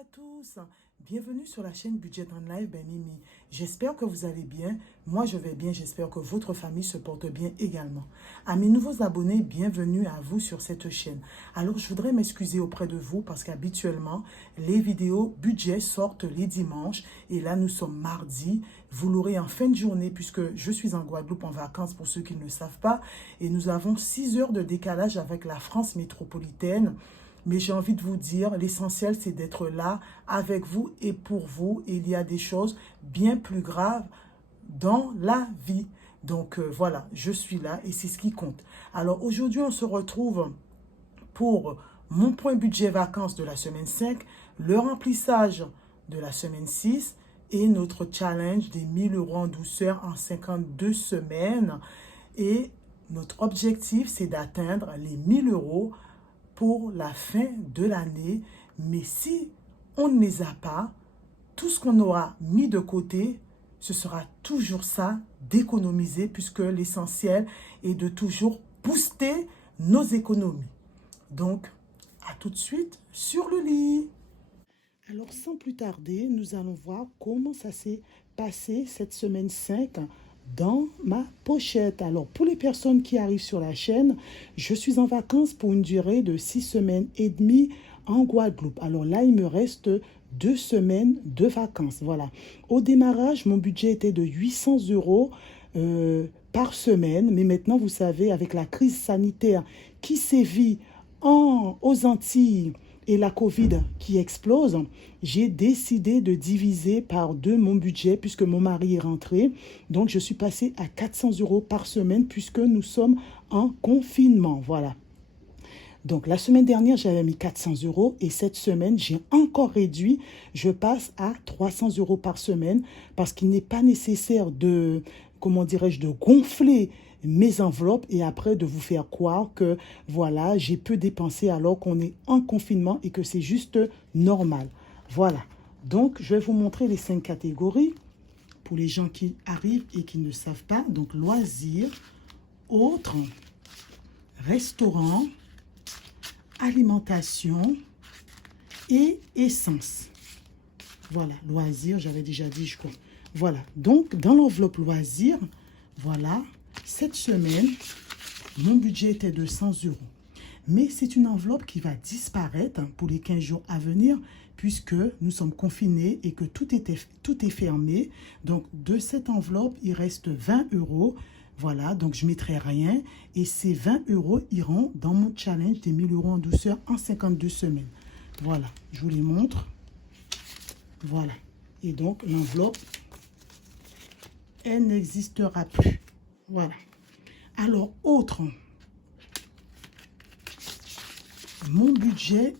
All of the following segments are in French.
à tous, bienvenue sur la chaîne Budget en Live by Mimi. J'espère que vous allez bien, moi je vais bien, j'espère que votre famille se porte bien également. À mes nouveaux abonnés, bienvenue à vous sur cette chaîne. Alors je voudrais m'excuser auprès de vous parce qu'habituellement les vidéos budget sortent les dimanches et là nous sommes mardi. Vous l'aurez en fin de journée puisque je suis en Guadeloupe en vacances pour ceux qui ne le savent pas et nous avons 6 heures de décalage avec la France métropolitaine. Mais j'ai envie de vous dire, l'essentiel, c'est d'être là avec vous et pour vous. Et il y a des choses bien plus graves dans la vie. Donc voilà, je suis là et c'est ce qui compte. Alors aujourd'hui, on se retrouve pour mon point budget vacances de la semaine 5, le remplissage de la semaine 6 et notre challenge des 1000 € en douceur en 52 semaines. Et notre objectif, c'est d'atteindre les 1000 € pour la fin de l'année. Mais si on ne les a pas, tout ce qu'on aura mis de côté, ce sera toujours ça d'économiser puisque l'essentiel est de toujours booster nos économies. Donc, à tout de suite sur le lit. Alors, sans plus tarder, nous allons voir comment ça s'est passé cette semaine 5 dans ma pochette. Alors, pour les personnes qui arrivent sur la chaîne, je suis en vacances pour une durée de 6 semaines et demie en Guadeloupe. Alors là, il me reste 2 semaines de vacances. Voilà. Au démarrage, mon budget était de 800 € par semaine. Mais maintenant, vous savez, avec la crise sanitaire qui sévit aux Antilles et la Covid qui explose, j'ai décidé de diviser par 2 mon budget puisque mon mari est rentré. Donc, je suis passée à 400 € par semaine puisque nous sommes en confinement. Voilà. Donc, la semaine dernière, j'avais mis 400 € et cette semaine, j'ai encore réduit. Je passe à 300 € par semaine parce qu'il n'est pas nécessaire de, comment dirais-je, de gonfler mes enveloppes et après de vous faire croire que voilà, j'ai peu dépensé alors qu'on est en confinement et que c'est juste normal. Voilà. Donc, je vais vous montrer les 5 catégories pour les gens qui arrivent et qui ne savent pas. Donc, loisirs, autres, restaurant, alimentation et essence. Voilà, loisirs, j'avais déjà dit, je crois. Voilà, donc dans l'enveloppe loisirs, voilà, cette semaine, mon budget était de 100 €. Mais c'est une enveloppe qui va disparaître pour les 15 jours à venir puisque nous sommes confinés et que tout est fermé. Donc, de cette enveloppe, il reste 20 €. Voilà, donc je ne mettrai rien. Et ces 20 € iront dans mon challenge des 1000 € en douceur en 52 semaines. Voilà, je vous les montre. Voilà. Et donc, l'enveloppe, elle n'existera plus. Voilà. Alors, autre. Mon budget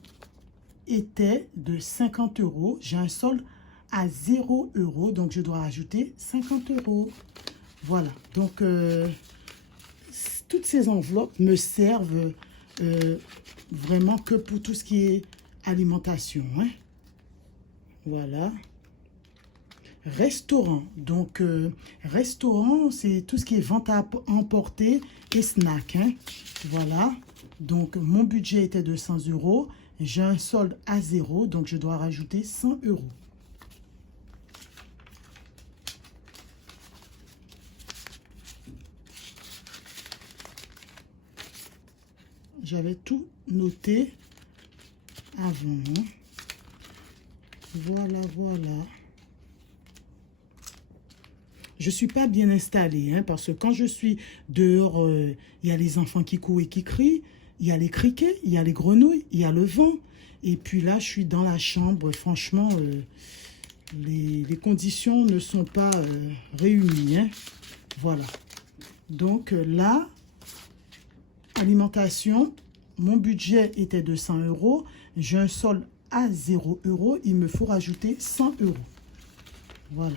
était de 50 €. J'ai un solde à 0 €. Donc, je dois ajouter 50 €. Voilà. Donc, toutes ces enveloppes me servent vraiment que pour tout ce qui est alimentation. Hein. Voilà. Restaurant. Donc, restaurant, c'est tout ce qui est vente à emporter et snack. Hein. Voilà. Donc, mon budget était de 100 €. J'ai un solde à 0, donc je dois rajouter 100 €. J'avais tout noté avant. Voilà, voilà. Je ne suis pas bien installée, hein, parce que quand je suis dehors, il y a les enfants qui courent et qui crient, il y a les criquets, il y a les grenouilles, il y a le vent. Et puis là, je suis dans la chambre. Franchement, les conditions ne sont pas réunies. Hein. Voilà. Donc là, alimentation, mon budget était de 100 €. J'ai un solde à 0 €. Il me faut rajouter 100 €. Voilà.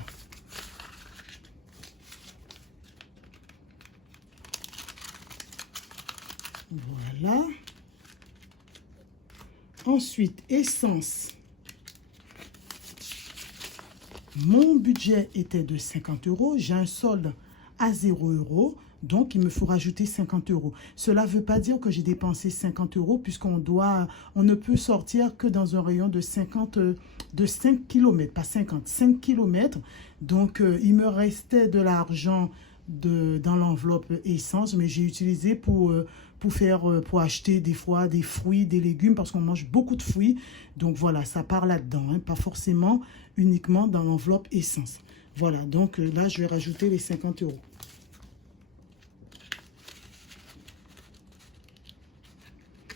Voilà. Ensuite, essence. Mon budget était de 50 €. J'ai un solde à 0 €. Donc, il me faut rajouter 50 euros. Cela ne veut pas dire que j'ai dépensé 50 euros on ne peut sortir que dans un rayon de 5 km, pas 50, 5 km. Donc, il me restait de l'argent dans l'enveloppe essence, mais j'ai utilisé pour acheter des fois des fruits, des légumes, parce qu'on mange beaucoup de fruits. Donc voilà, ça part là-dedans, hein, pas forcément uniquement dans l'enveloppe essence. Voilà, donc là, je vais rajouter les 50 euros.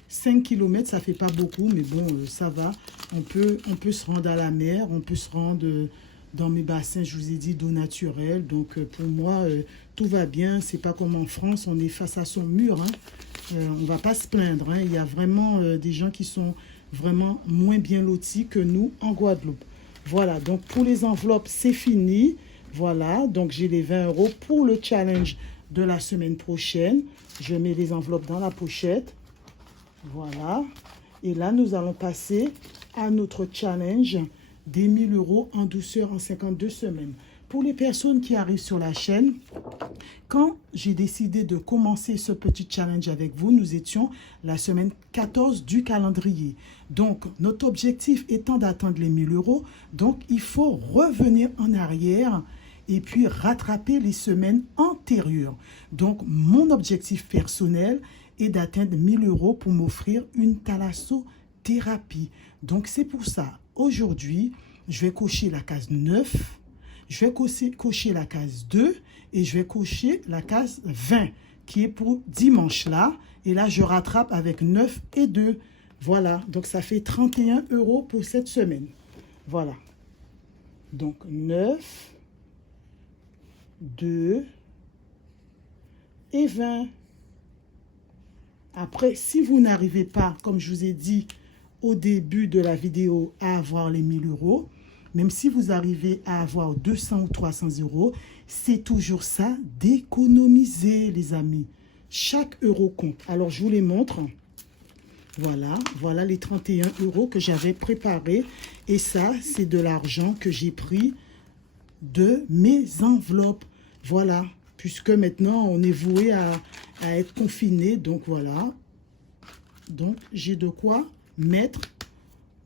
« 5 km, ça fait pas beaucoup, mais bon, ça va. On peut se rendre à la mer, on peut se rendre dans mes bassins, je vous ai dit, d'eau naturelle. Donc, pour moi, tout va bien. C'est pas comme en France, on est face à son mur. Hein. On va pas se plaindre. Hein. Il y a vraiment des gens qui sont vraiment moins bien lotis que nous en Guadeloupe. Voilà, donc pour les enveloppes, c'est fini. Voilà, donc j'ai les 20 euros pour le challenge de la semaine prochaine. Je mets les enveloppes dans la pochette. Voilà. Et là, nous allons passer à notre challenge des 1000 euros en douceur en 52 semaines. Pour les personnes qui arrivent sur la chaîne, quand j'ai décidé de commencer ce petit challenge avec vous, nous étions la semaine 14 du calendrier. Donc, notre objectif étant d'atteindre les 1000 euros, donc il faut revenir en arrière et puis rattraper les semaines antérieures. Donc, mon objectif personnel est d'atteindre 1000 euros pour m'offrir une thalassothérapie. Donc, c'est pour ça, aujourd'hui, je vais cocher la case 9, je vais cocher la case 2 et je vais cocher la case 20 qui est pour dimanche là. Et là, je rattrape avec 9 et 2. Voilà, donc ça fait 31 euros pour cette semaine. Voilà. Donc 9, 2 et 20. Après, si vous n'arrivez pas, comme je vous ai dit au début de la vidéo, à avoir les 1000 euros, même si vous arrivez à avoir 200 ou 300 euros, c'est toujours ça d'économiser, les amis. Chaque euro compte. Alors, je vous les montre. Voilà, voilà les 31 euros que j'avais préparés. Et ça, c'est de l'argent que j'ai pris de mes enveloppes. Voilà, puisque maintenant, on est voué à être confiné. Donc, voilà. Donc, j'ai de quoi mettre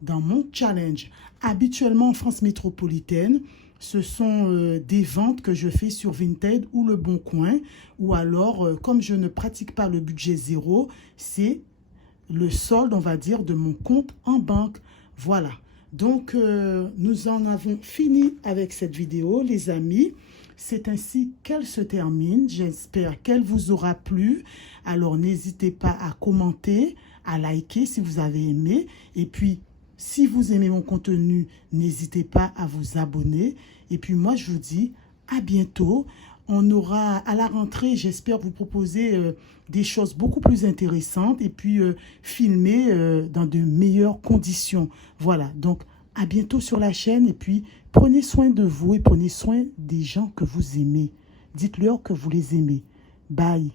dans mon challenge. Habituellement, en France métropolitaine, ce sont des ventes que je fais sur Vinted ou Le Bon Coin. Ou alors, comme je ne pratique pas le budget zéro, c'est le solde, on va dire, de mon compte en banque. Voilà. Donc, nous en avons fini avec cette vidéo, les amis. C'est ainsi qu'elle se termine. J'espère qu'elle vous aura plu. Alors, n'hésitez pas à commenter, à liker si vous avez aimé. Et puis, si vous aimez mon contenu, n'hésitez pas à vous abonner. Et puis moi, je vous dis à bientôt. On aura à la rentrée, j'espère vous proposer des choses beaucoup plus intéressantes et puis filmer dans de meilleures conditions. Voilà, donc à bientôt sur la chaîne et puis prenez soin de vous et prenez soin des gens que vous aimez. Dites-leur que vous les aimez. Bye.